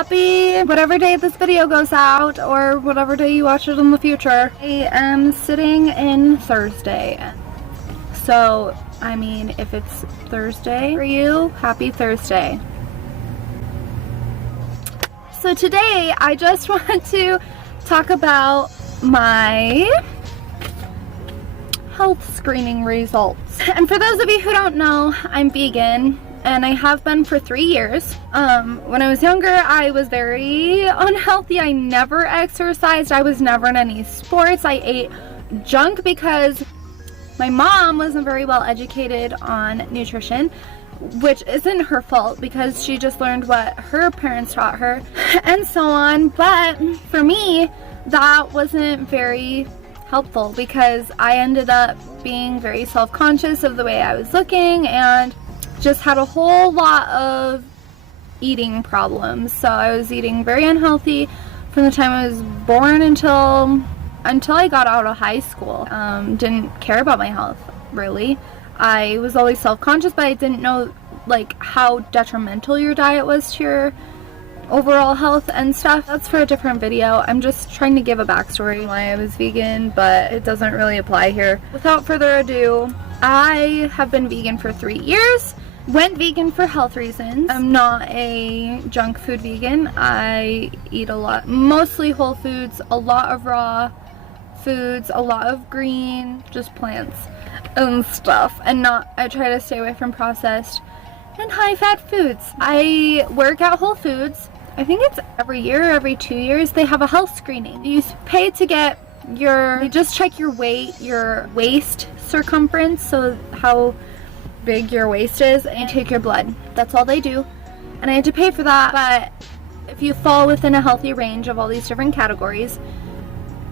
Happy whatever day this video goes out, or whatever day you watch it in the future. I am sitting in Thursday. So, I mean, if it's Thursday for you, happy Thursday. So today, I just want to talk about my health screening results. And for those of you who don't know, I'm vegan. And I have been for 3 years. When I was younger, I was very unhealthy. I never exercised. I was never in any sports. I ate junk because my mom wasn't very well educated on nutrition, which isn't her fault because she just learned what her parents taught her and so on. But for me, that wasn't very helpful because I ended up being very self-conscious of the way I was looking and just had a whole lot of eating problems. So I was eating very unhealthy from the time I was born until I got out of high school. Didn't care about my health, really. I was always self-conscious, but I didn't know like how detrimental your diet was to your overall health and stuff. That's for a different video. I'm just trying to give a backstory why I was vegan, but it doesn't really apply here. Without further ado, I have been vegan for 3 years. Went vegan for health reasons. I'm not a junk food vegan. I eat a lot, mostly whole foods, a lot of raw foods, a lot of green, just plants and stuff. And I try to stay away from processed and high-fat foods. I work at Whole Foods. I think it's every year, every 2 years, they have a health screening. You pay to get they just check your weight, your waist circumference, so how big your waist is, and take your blood. That's all they do, and I had to pay for that. But if you fall within a healthy range of all these different categories,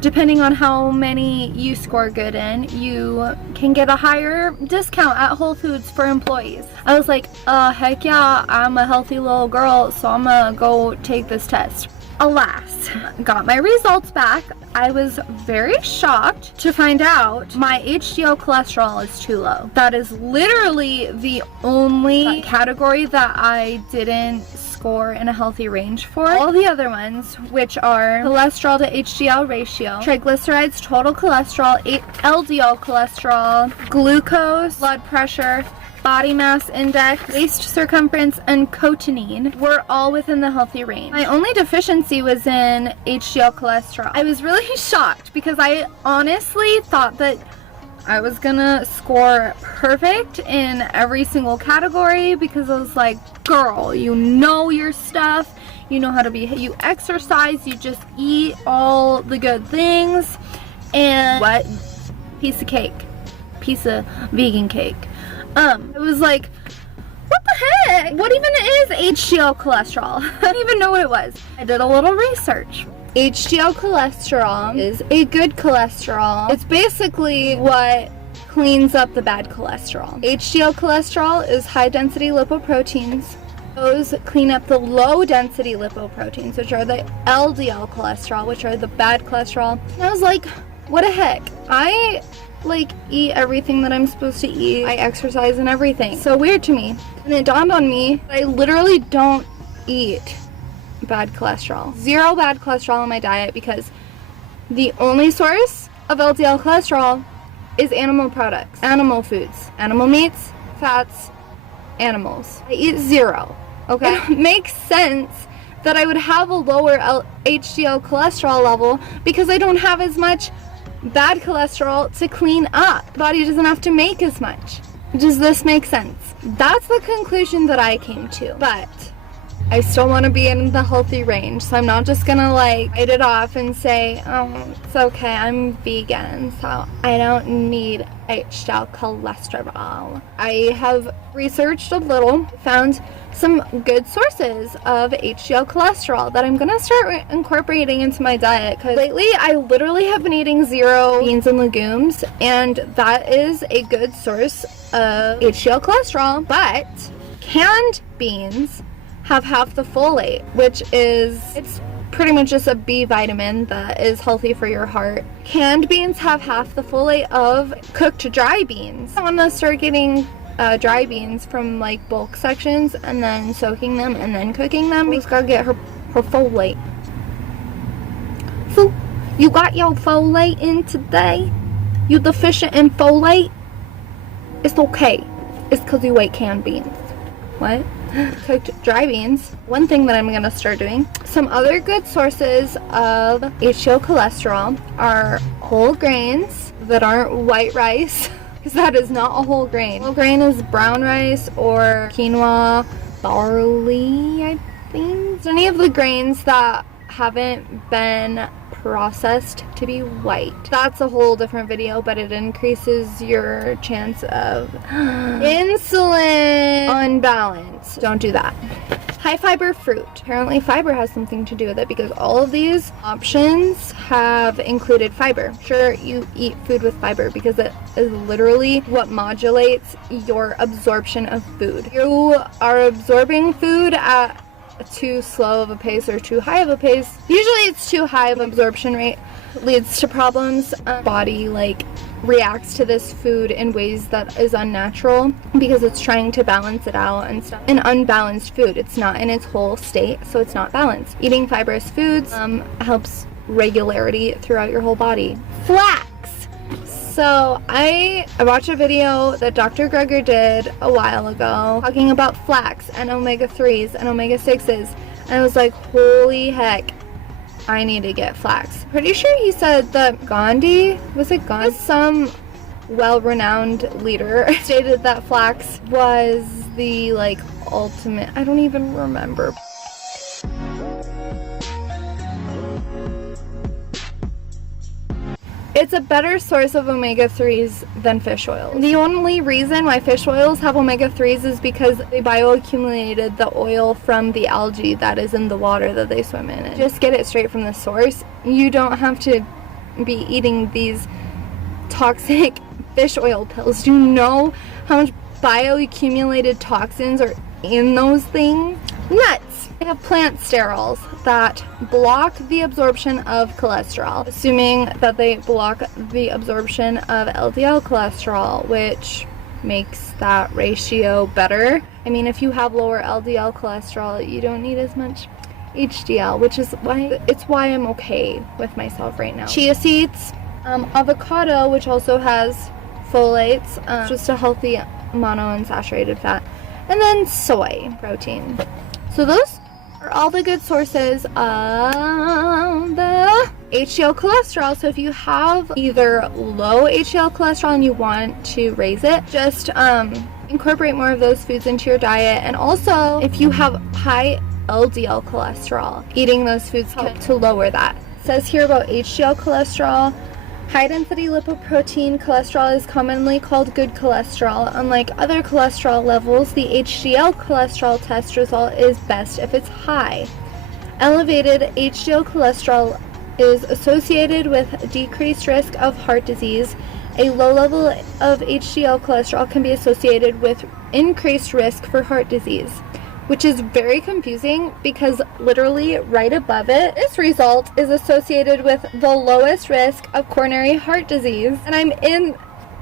depending on how many you score good in, you can get a higher discount at Whole Foods for employees. I was like, heck yeah, I'm a healthy little girl, so I'm gonna go take this test. Alas, got my results back. I was very shocked to find out my HDL cholesterol is too low. That is literally the only category that I didn't score in a healthy range for. All the other ones, which are cholesterol to HDL ratio, triglycerides, total cholesterol, LDL cholesterol, glucose, blood pressure, body mass index, waist circumference, and cotinine, were all within the healthy range. My only deficiency was in HDL cholesterol. I was really shocked because I honestly thought that I was gonna score perfect in every single category because I was like, girl, you know your stuff, you know how to be, you exercise, you just eat all the good things, and what? Piece of cake. Piece of vegan cake. It was like, what the heck? What even is HDL cholesterol? I didn't even know what it was. I did a little research. HDL cholesterol is a good cholesterol. It's basically what cleans up the bad cholesterol. HDL cholesterol is high density lipoproteins. Those clean up the low density lipoproteins, which are the LDL cholesterol, which are the bad cholesterol. And I was like, what the heck? I eat everything that I'm supposed to eat. I exercise and everything. So weird to me. And it dawned on me, I literally don't eat bad cholesterol. Zero bad cholesterol in my diet because the only source of LDL cholesterol is animal products, animal foods, animal meats, fats, animals. I eat zero, okay? It makes sense that I would have a lower HDL cholesterol level because I don't have as much bad cholesterol to clean up. The body doesn't have to make as much. Does this make sense? That's the conclusion that I came to. But I still want to be in the healthy range, so I'm not just gonna write it off and say, oh, it's okay, I'm vegan, so I don't need HDL cholesterol. I have researched a little, found some good sources of HDL cholesterol that I'm gonna start incorporating into my diet, because lately I literally have been eating zero beans and legumes, and that is a good source of HDL cholesterol. But canned beans have half the folate, which is, it's pretty much just a B vitamin that is healthy for your heart. Canned beans have half the folate of cooked dry beans. I want to start getting dry beans from like bulk sections and then soaking them and then cooking them. We just gotta get her for folate. So, you got your folate in today? You deficient in folate? It's okay. It's because you ate canned beans. What? Cooked dry beans. One thing that I'm gonna start doing. Some other good sources of HDL cholesterol are whole grains that aren't white rice, because that is not a whole grain. Whole grain is brown rice or quinoa, barley, I think. So any of the grains that haven't been processed to be white. That's a whole different video, but it increases your chance of insulin unbalance. Don't do that. High fiber fruit. Apparently fiber has something to do with it because all of these options have included fiber. Sure, you eat food with fiber because it is literally what modulates your absorption of food. You are absorbing food at too slow of a pace or too high of a pace. Usually it's too high of absorption rate leads to problems. Body reacts to this food in ways that is unnatural because it's trying to balance it out and stuff. An unbalanced food, it's not in its whole state, so it's not balanced. Eating fibrous foods helps regularity throughout your whole body. Flax. So I watched a video that Dr. Greger did a while ago talking about flax and omega-3s and omega-6s, and I was like, holy heck, I need to get flax. Pretty sure he said that Gandhi, some well-renowned leader stated that flax was the ultimate, I don't even remember. It's a better source of omega-3s than fish oil. The only reason why fish oils have omega-3s is because they bioaccumulated the oil from the algae that is in the water that they swim in. Just get it straight from the source. You don't have to be eating these toxic fish oil pills. Do you know how much bioaccumulated toxins are in those things? Nuts! They have plant sterols that block the absorption of cholesterol, assuming that they block the absorption of LDL cholesterol, which makes that ratio better. I mean, if you have lower LDL cholesterol, you don't need as much HDL, which is why I'm okay with myself right now. Chia seeds, avocado, which also has folates, just a healthy monounsaturated fat, and then soy protein. So those are all the good sources of the HDL cholesterol. So if you have either low HDL cholesterol and you want to raise it, just incorporate more of those foods into your diet. And also, if you have high LDL cholesterol, eating those foods help to lower that. It says here about HDL cholesterol. High-density lipoprotein cholesterol is commonly called good cholesterol. Unlike other cholesterol levels, the HDL cholesterol test result is best if it's high. Elevated HDL cholesterol is associated with decreased risk of heart disease. A low level of HDL cholesterol can be associated with increased risk for heart disease, which is very confusing because literally right above it, this result is associated with the lowest risk of coronary heart disease, and I'm in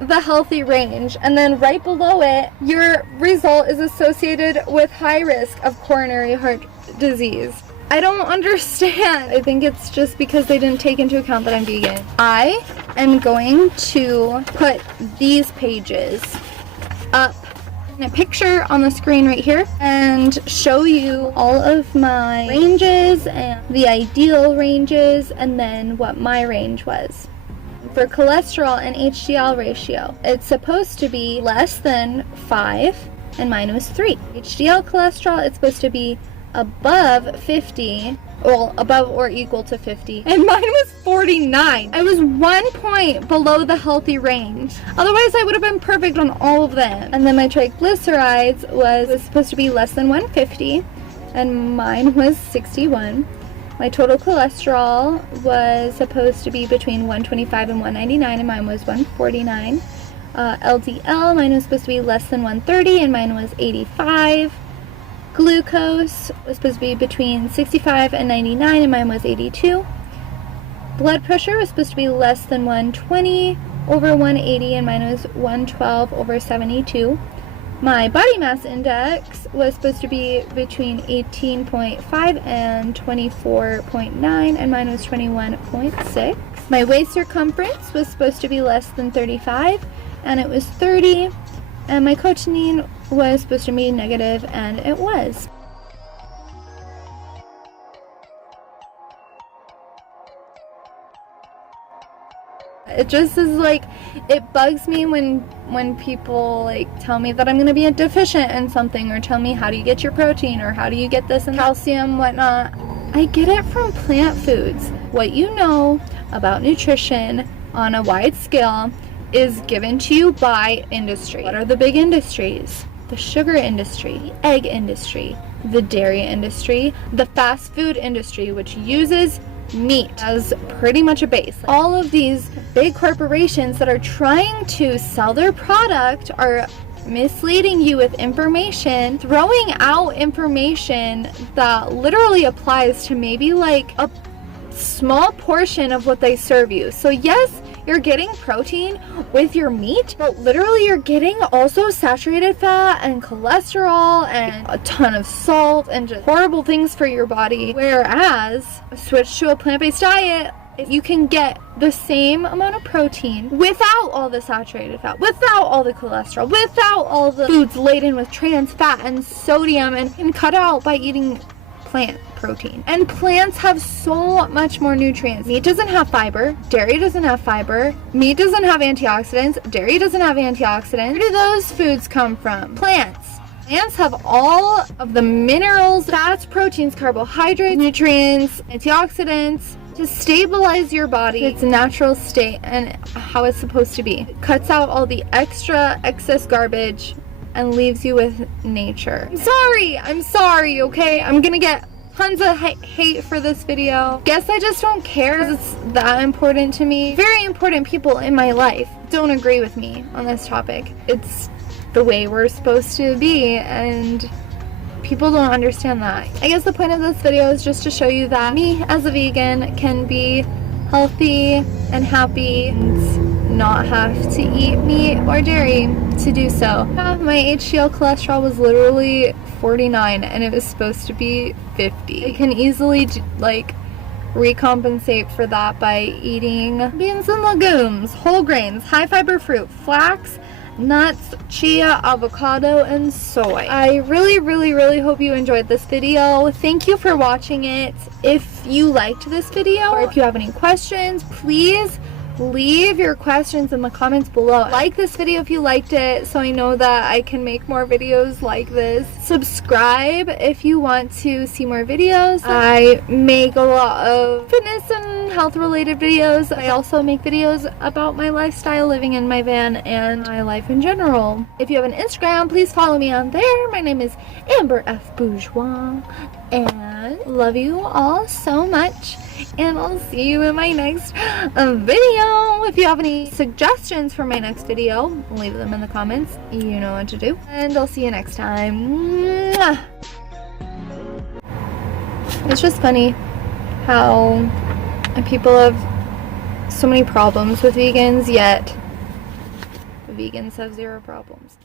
the healthy range, and then right below it, your result is associated with high risk of coronary heart disease. I don't understand. I think it's just because they didn't take into account that I'm vegan. I am going to put these pages up a picture on the screen right here and show you all of my ranges and the ideal ranges and then what my range was. For cholesterol and HDL ratio, it's supposed to be less than 5 and mine was 3. HDL cholesterol, it's supposed to be above 50, well, above or equal to 50, and mine was 49. I was 1 point below the healthy range. Otherwise, I would have been perfect on all of them. And then my triglycerides was supposed to be less than 150, and mine was 61. My total cholesterol was supposed to be between 125 and 199, and mine was 149. LDL, mine was supposed to be less than 130, and mine was 85. Glucose was supposed to be between 65 and 99, and mine was 82. Blood pressure was supposed to be less than 120 over 180, and mine was 112 over 72. My body mass index was supposed to be between 18.5 and 24.9, and mine was 21.6. My waist circumference was supposed to be less than 35, and it was 30. And my creatinine was supposed to be negative, and it was. It just is like, it bugs me when people like tell me that I'm gonna be a deficient in something, or tell me how do you get your protein, or how do you get this and calcium, whatnot. I get it from plant foods. What you know about nutrition on a wide scale is given to you by industry. What are the big industries? The sugar industry, the egg industry, the dairy industry, the fast food industry, which uses meat as pretty much a base. All of these big corporations that are trying to sell their product are misleading you with information, throwing out information that literally applies to maybe like a small portion of what they serve you. So yes, you're getting protein with your meat, but literally you're getting also saturated fat and cholesterol and a ton of salt and just horrible things for your body. Whereas, switch to a plant-based diet, you can get the same amount of protein without all the saturated fat, without all the cholesterol, without all the foods laden with trans fat and sodium, and cut out by eating plant protein. And plants have so much more nutrients. Meat doesn't have fiber, dairy doesn't have fiber, meat doesn't have antioxidants, dairy doesn't have antioxidants. Where do those foods come from? Plants. Plants have all of the minerals, fats, proteins, carbohydrates, nutrients, antioxidants to stabilize your body to its natural state and how it's supposed to be. It cuts out all the excess garbage and leaves you with nature. I'm sorry, okay? I'm gonna get tons of hate for this video. Guess I just don't care because it's that important to me. Very important people in my life don't agree with me on this topic. It's the way we're supposed to be, and people don't understand that. I guess the point of this video is just to show you that me as a vegan can be healthy and happy and not have to eat meat or dairy to do so. My HDL cholesterol was literally 49 and it was supposed to be 50. I can easily recompensate for that by eating beans and legumes, whole grains, high fiber fruit, flax, nuts, chia, avocado, and soy. I really hope you enjoyed this video. Thank you for watching it. If you liked this video, or if you have any questions, please leave your questions in the comments below. Like this video if you liked it, so I know that I can make more videos like this. Subscribe if you want to see more videos. I make a lot of fitness and health related videos. I also make videos about my lifestyle, living in my van, and my life in general. If you have an Instagram, please follow me on there. My name is Amber F. Bourgeois, and love you all so much, and I'll see you in my next video. If you have any suggestions for my next video, leave them in the comments. You know what to do, and I'll see you next time. Mwah! It's just funny how people have so many problems with vegans, yet vegans have zero problems.